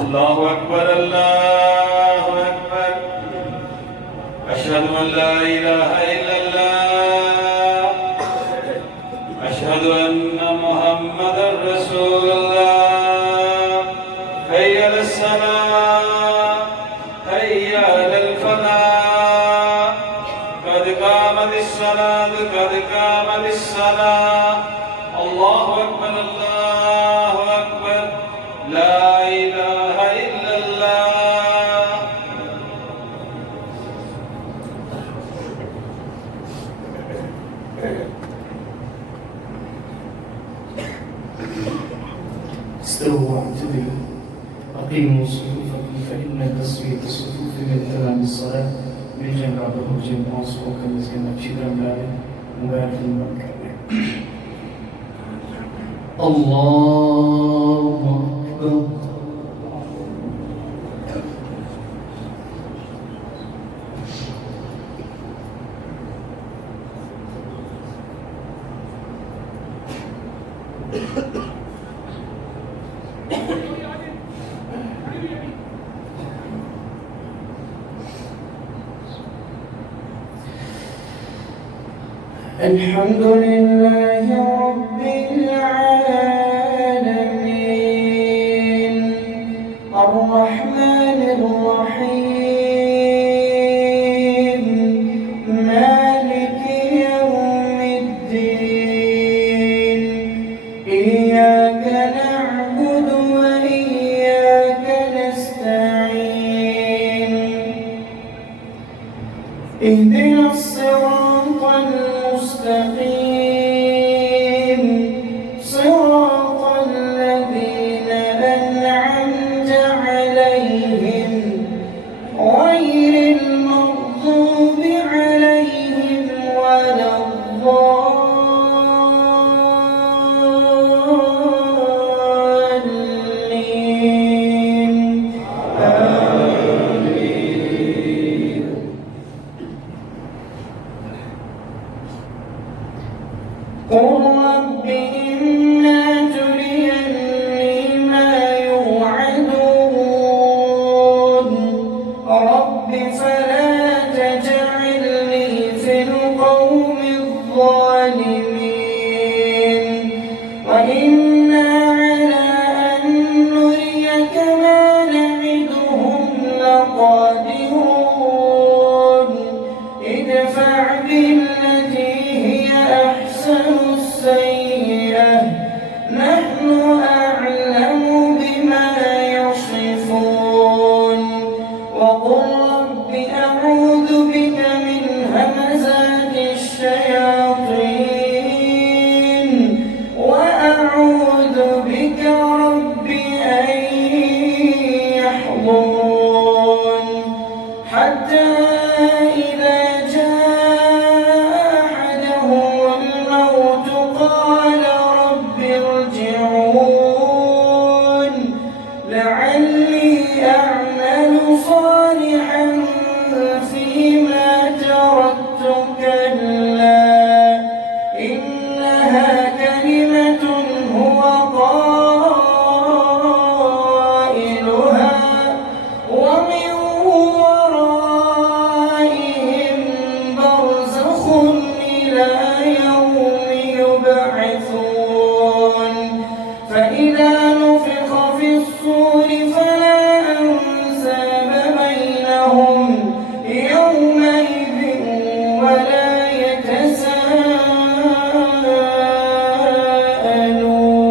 الله أكبر الله أكبر أشهد أن لا إله إلا الله أشهد أن محمدا رسول الله حي على الصلاة حي على الفلاح قد قامت الصلاة قد قامت الصلاة الله أكبر الله أكبر لا إله إلا الله استووا واعتدلوا أقيموا صفوفكم فإن تسوية الصفوف من تمام الصلاة بالجمع بهجم وصفوك مسكنا شدرا بالله مبارك المكان الله أكبر الحمد لله رب العالمين الرحمن الرحيم مالك يوم الدين إياك نعبد وإياك نستعين اهدنا الصراط المستقيم صراط الذين أنعمت عليهم غير المغضوب عليهم ولا الضالين قل رب إما تريني ما يوعدون رب فلا تجعلني في القوم الظالمين وإنا على أن نريك ما نعدهم لقادرون ادفع بالتي هي أحسن السيئة نحن أعلم بما يصفون وقل رب أعوذ بك من همزات الشياطين وأعوذ بك رب أن يحضرون حتى إذا جاء أحدهم الموت قال رب ارجعون لعلي أعمل صالحا فيما تركت كلا إنها كلمة هو قائلها ومن ورائهم برزخ إلى يوم يبعثون فإذا نفخ في الصور فلا أنساب بينهم يومئذ ولا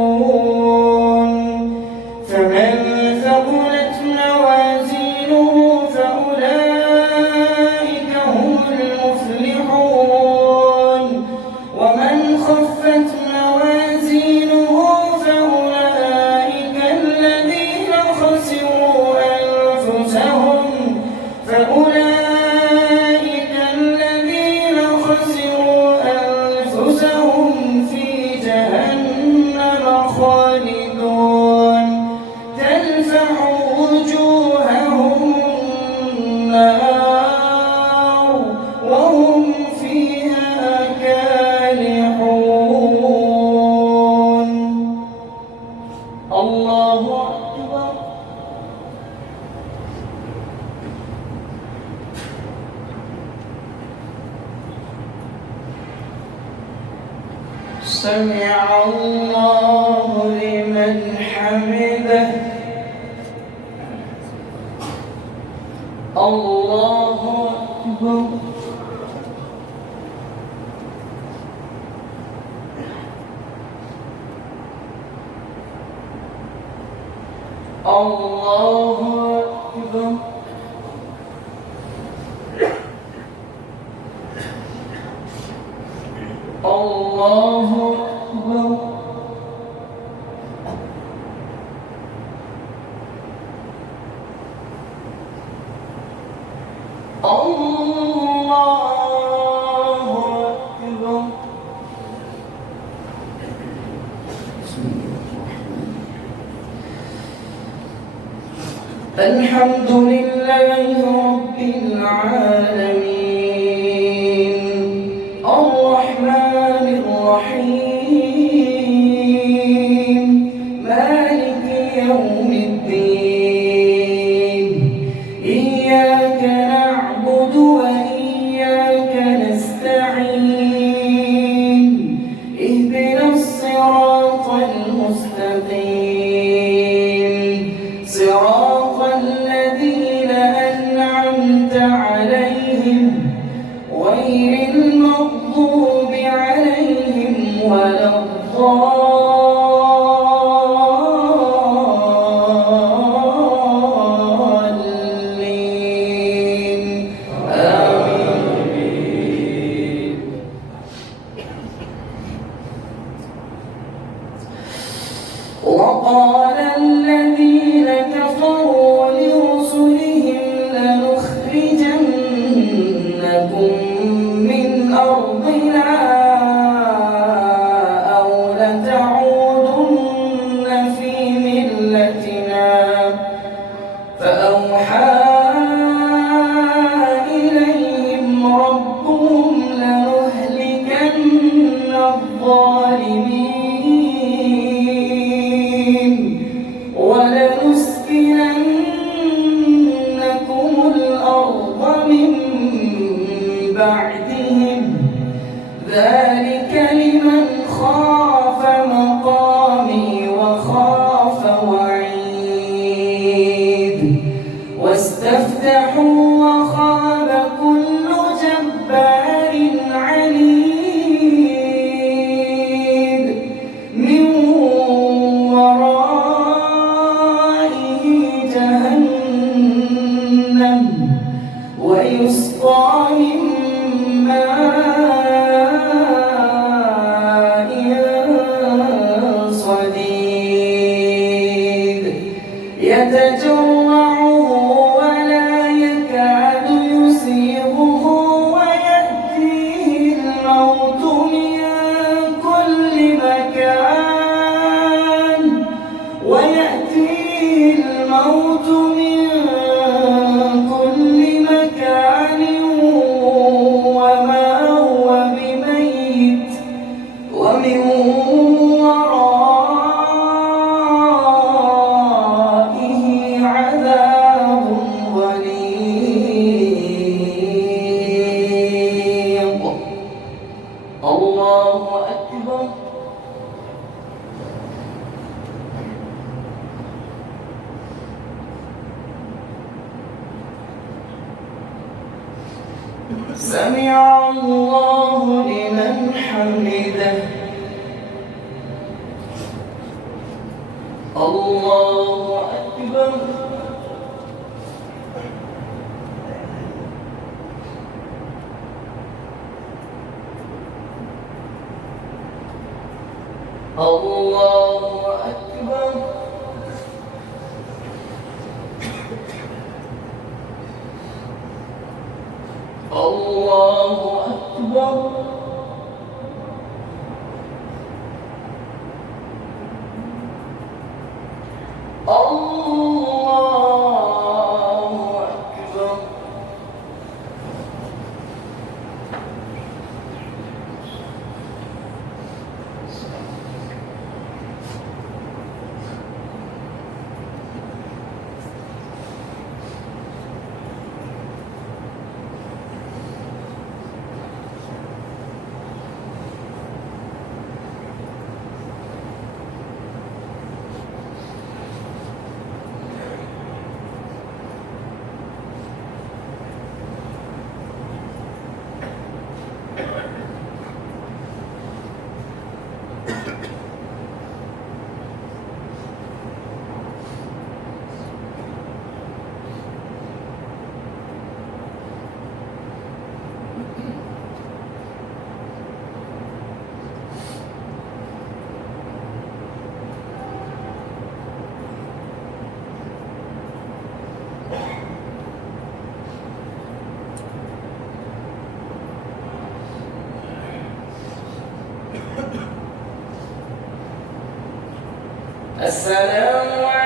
يتساءلون فمن ثقلت موازينه فأولئك هم المفلحون ومن خفت موازينه فأولئك الذين خسروا أنفسهم في جهنم خالدون تلفح وجوههم النار وهم فيها كالحون الله أكبر سمع الله لمن حمده. الله أكبر. الله أكبر. الله أكبر. الله أكبر. الحمد لله رب العالمين الرحمن الرحيم مالك يوم الدين إياك نعبد وإياك نستعين اهدنا الصراط المستقيم صراط الذين أنعمت عليهم غير المغضوب عليهم ولا الضالين آمين. وقال الذين كفروا لرسلهم لنخرجنكم من أرضنا أو لتعودن في ملتنا فأوحى إليهم ربهم لنهلكن الظالمين ولنسكننكم الأرض من بعدهم ذلك لمن خاف مقامي وخاف وعيد واستفتحوا وخاب كل جبار عنيد من ورائه جهنم ويسقى من ماء صديد يتجرعه ولا يكاد يسيغه ويأتيه الموت من كل مكان وما هو بميت ومن ورائه عذاب غليظ. الله أكبر. سمع الله لمن حمده. الله أكبر. الله أكبر. الله أكبر. الله أكبر. السلام